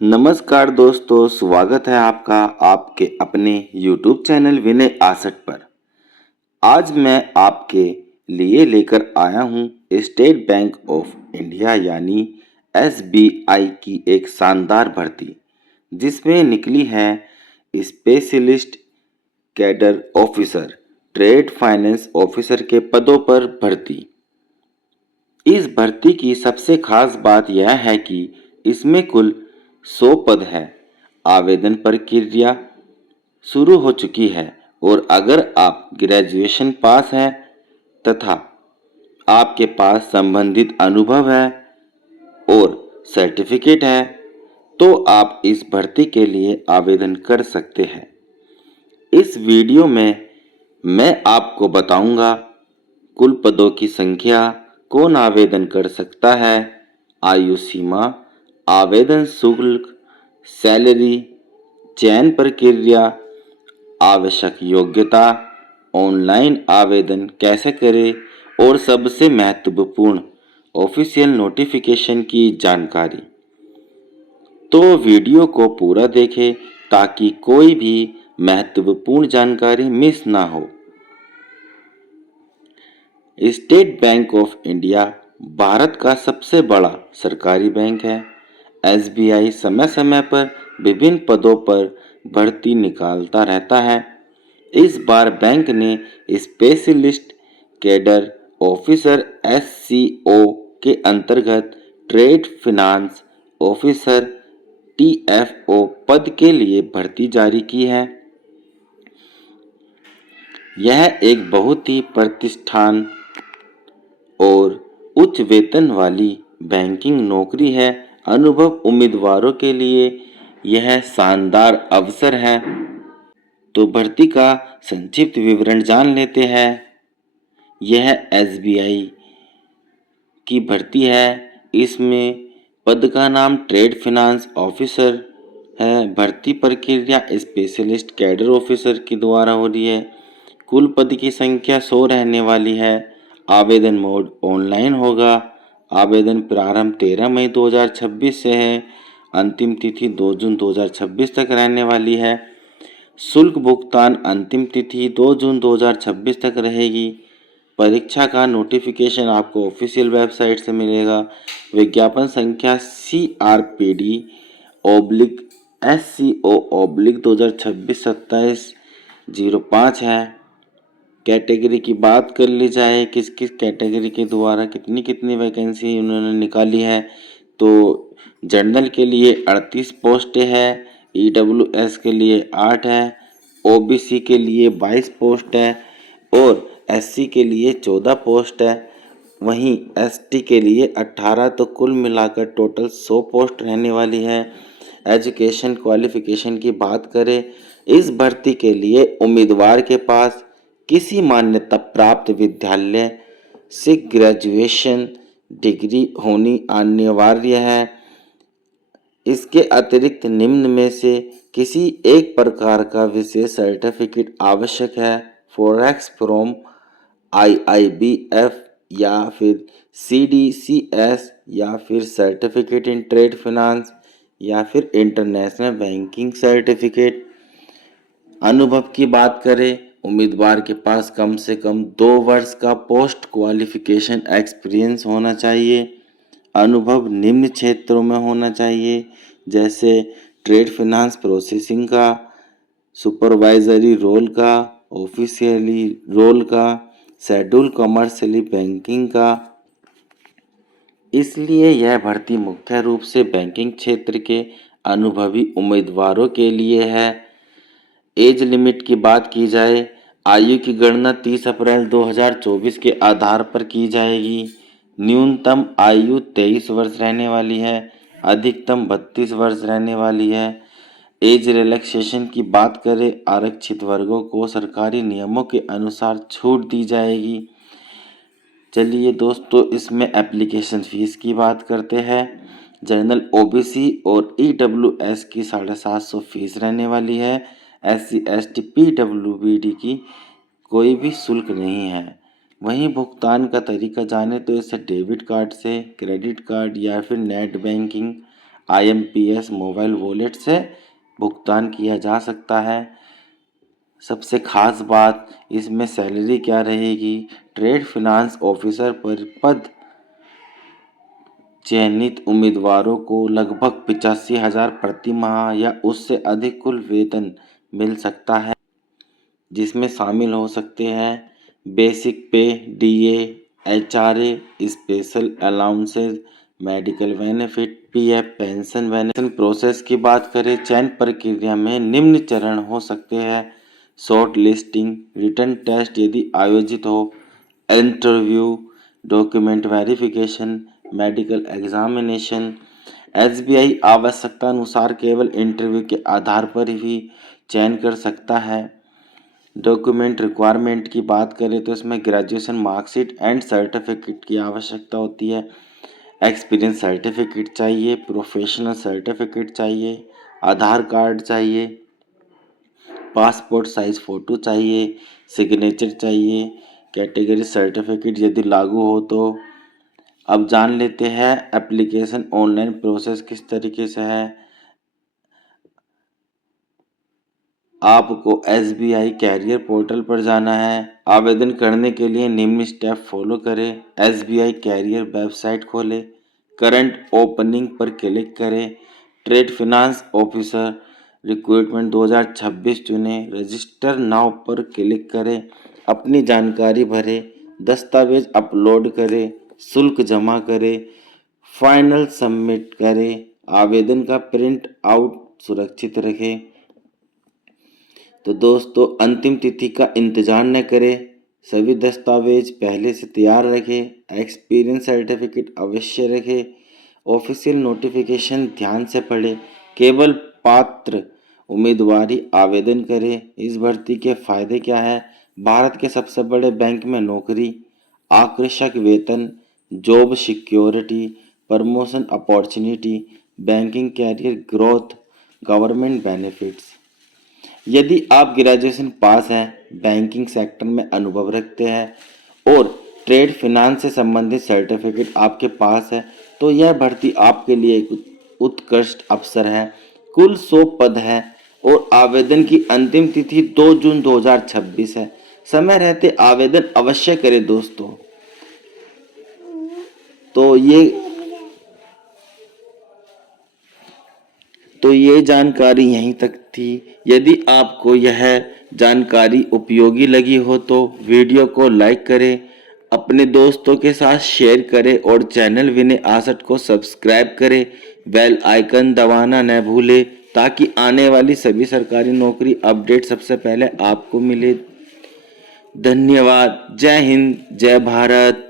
नमस्कार दोस्तों, स्वागत है आपका आपके अपने YouTube चैनल विनय आसट पर। आज मैं आपके लिए लेकर आया हूँ स्टेट बैंक ऑफ इंडिया यानी SBI की एक शानदार भर्ती, जिसमें निकली है specialist cadre officer, trade finance officer के पदों पर भर्ती। इस भर्ती की सबसे खास बात यह है कि इसमें कुल 100 पद है। आवेदन प्रक्रिया शुरू हो चुकी है और अगर आप ग्रेजुएशन पास हैं तथा आपके पास संबंधित अनुभव है और सर्टिफिकेट है तो आप इस भर्ती के लिए आवेदन कर सकते हैं। इस वीडियो में मैं आपको बताऊंगा कुल पदों की संख्या, कौन आवेदन कर सकता है, आयु सीमा, आवेदन शुल्क, सैलरी, चयन प्रक्रिया, आवश्यक योग्यता, ऑनलाइन आवेदन कैसे करें और सबसे महत्वपूर्ण ऑफिशियल नोटिफिकेशन की जानकारी। तो वीडियो को पूरा देखें ताकि कोई भी महत्वपूर्ण जानकारी मिस ना हो। State bank of India Bharat का सबसे बड़ा सरकारी बैंक है। SBI समय समय पर विभिन्न पदों पर भर्ती निकालता रहता है। इस बार बैंक ने स्पेशलिस्ट कैडर ऑफिसर SCO के अंतर्गत ट्रेड फिनांस ऑफिसर TFO पद के लिए भर्ती जारी की है। यह एक बहुत ही प्रतिष्ठान और उच्च वेतन वाली बैंकिंग नौकरी है। अनुभव उम्मीदवारों के लिए यह शानदार अवसर है। तो भर्ती का संक्षिप्त विवरण जान लेते हैं। यह SBI की भर्ती है। इसमें पद का नाम ट्रेड फाइनेंस ऑफिसर है। भर्ती प्रक्रिया स्पेशलिस्ट कैडर ऑफिसर के द्वारा हो रही है। कुल पद की संख्या 100 रहने वाली है। आवेदन मोड ऑनलाइन होगा। आवेदन प्रारंभ 13 मई 2026 से है। अंतिम तिथि 2 जून 2026 तक रहने वाली है। शुल्क भुगतान अंतिम तिथि 2 जून 2026 तक रहेगी। परीक्षा का नोटिफिकेशन आपको ऑफिशियल वेबसाइट से मिलेगा। विज्ञापन संख्या CRPD/SCO/2026-27/05 है। कैटेगरी की बात कर ली जाए, किस किस कैटेगरी के द्वारा कितनी कितनी वैकेंसी उन्होंने निकाली है, तो जनरल के लिए 38 पोस्टें हैं, EWS के लिए 8 है, OBC के लिए 22 पोस्ट है और SC के लिए 14 पोस्ट है। वहीं ST के लिए 18। तो कुल मिलाकर टोटल 100 पोस्ट रहने वाली है। एजुकेशन क्वालिफिकेशन की बात करें, इस भर्ती के लिए उम्मीदवार के पास किसी मान्यता प्राप्त विद्यालय से ग्रेजुएशन डिग्री होनी अनिवार्य है। इसके अतिरिक्त निम्न में से किसी एक प्रकार का विशेष सर्टिफिकेट आवश्यक है। फॉरेक्स फ्रॉम IIBF या फिर CDCS या फिर सर्टिफिकेट इन ट्रेड फाइनेंस या फिर इंटरनेशनल बैंकिंग सर्टिफिकेट। अनुभव की बात करें, उम्मीदवार के पास कम से कम 2 वर्ष का पोस्ट क्वालिफिकेशन एक्सपीरियंस होना चाहिए। अनुभव निम्न क्षेत्रों में होना चाहिए, जैसे ट्रेड फाइनेंस प्रोसेसिंग का, सुपरवाइजरी रोल का, ऑफिशियली रोल का, शेड्यूल कमर्शियली बैंकिंग का। इसलिए यह भर्ती मुख्य रूप से बैंकिंग क्षेत्र के अनुभवी उम्मीदवारों के लिए है। एज लिमिट की बात की जाए, आयु की गणना 30 अप्रैल 2024 के आधार पर की जाएगी। न्यूनतम आयु 23 वर्ष रहने वाली है, अधिकतम 32 वर्ष रहने वाली है। एज रिलैक्सेशन की बात करें, आरक्षित वर्गों को सरकारी नियमों के अनुसार छूट दी जाएगी। चलिए दोस्तों, इसमें एप्लीकेशन फ़ीस की बात करते हैं। जनरल OBC और EWS की 750 फीस रहने वाली है। SC ST PWBD की कोई भी शुल्क नहीं है। वहीं भुगतान का तरीका जाने तो इसे डेबिट कार्ड से, क्रेडिट कार्ड या फिर net banking, IMPS mobile wallet से भुगतान किया जा सकता है। सबसे खास बात इसमें सैलरी क्या रहेगी, ट्रेड फिनांस ऑफिसर पर पद चयनित उम्मीदवारों को लगभग 85,000 प्रति माह या उससे अधिक कुल वेतन मिल सकता है, जिसमें शामिल हो सकते हैं बेसिक पे, DA, HRA, special allowances, medical benefit, PF, pension benefit. Process की बात करें, चयन प्रक्रिया में निम्न चरण हो सकते हैं: शॉर्ट लिस्टिंग, रिटन टेस्ट यदि आयोजित हो, interview, document verification, medical examination. SBI आवश्यकता अनुसार केवल इंटरव्यू के आधार पर ही चयन कर सकता है। डॉक्यूमेंट रिक्वायरमेंट की बात करें तो इसमें ग्रेजुएशन मार्कशीट एंड सर्टिफिकेट की आवश्यकता होती है। एक्सपीरियंस सर्टिफिकेट चाहिए, प्रोफेशनल सर्टिफिकेट चाहिए, आधार कार्ड चाहिए, पासपोर्ट साइज फ़ोटो चाहिए, सिग्नेचर चाहिए, कैटेगरी सर्टिफिकेट यदि लागू हो तो। अब जान लेते हैं एप्लीकेशन ऑनलाइन प्रोसेस किस तरीके से है। आपको SBI कैरियर पोर्टल पर जाना है। आवेदन करने के लिए निम्न स्टेप फॉलो करें। SBI कैरियर वेबसाइट खोलें, करंट ओपनिंग पर क्लिक करें, ट्रेड फिनांस ऑफिसर रिक्रूटमेंट 2026 चुनें, रजिस्टर नाउ पर क्लिक करें, अपनी जानकारी भरें, दस्तावेज अपलोड करें, शुल्क जमा करें, फाइनल सबमिट करें, आवेदन का प्रिंट आउट सुरक्षित रखें। तो दोस्तों, अंतिम तिथि का इंतजार न करें, सभी दस्तावेज पहले से तैयार रखें, एक्सपीरियंस सर्टिफिकेट अवश्य रखें, ऑफिशियल नोटिफिकेशन ध्यान से पढ़ें, केवल पात्र उम्मीदवार ही आवेदन करें। इस भर्ती के फायदे क्या है? भारत के सबसे बड़े बैंक में नौकरी, आकर्षक वेतन, job security, promotion opportunity, banking career growth, government benefits. यदि आप ग्रेजुएशन पास हैं, बैंकिंग सेक्टर में अनुभव रखते हैं और ट्रेड फिनांस से संबंधित सर्टिफिकेट आपके पास है, तो यह भर्ती आपके लिए एक उत्कृष्ट अवसर है। कुल 100 पद है और आवेदन की अंतिम तिथि 2 जून 2026 है। समय रहते आवेदन अवश्य करें दोस्तों। तो ये जानकारी यहीं तक थी। यदि आपको यह जानकारी उपयोगी लगी हो तो वीडियो को लाइक करें, अपने दोस्तों के साथ शेयर करें और चैनल विनय आसट को सब्सक्राइब करें। बेल आइकन दबाना न भूलें ताकि आने वाली सभी सरकारी नौकरी अपडेट सबसे पहले आपको मिले। धन्यवाद। जय हिंद, जय भारत।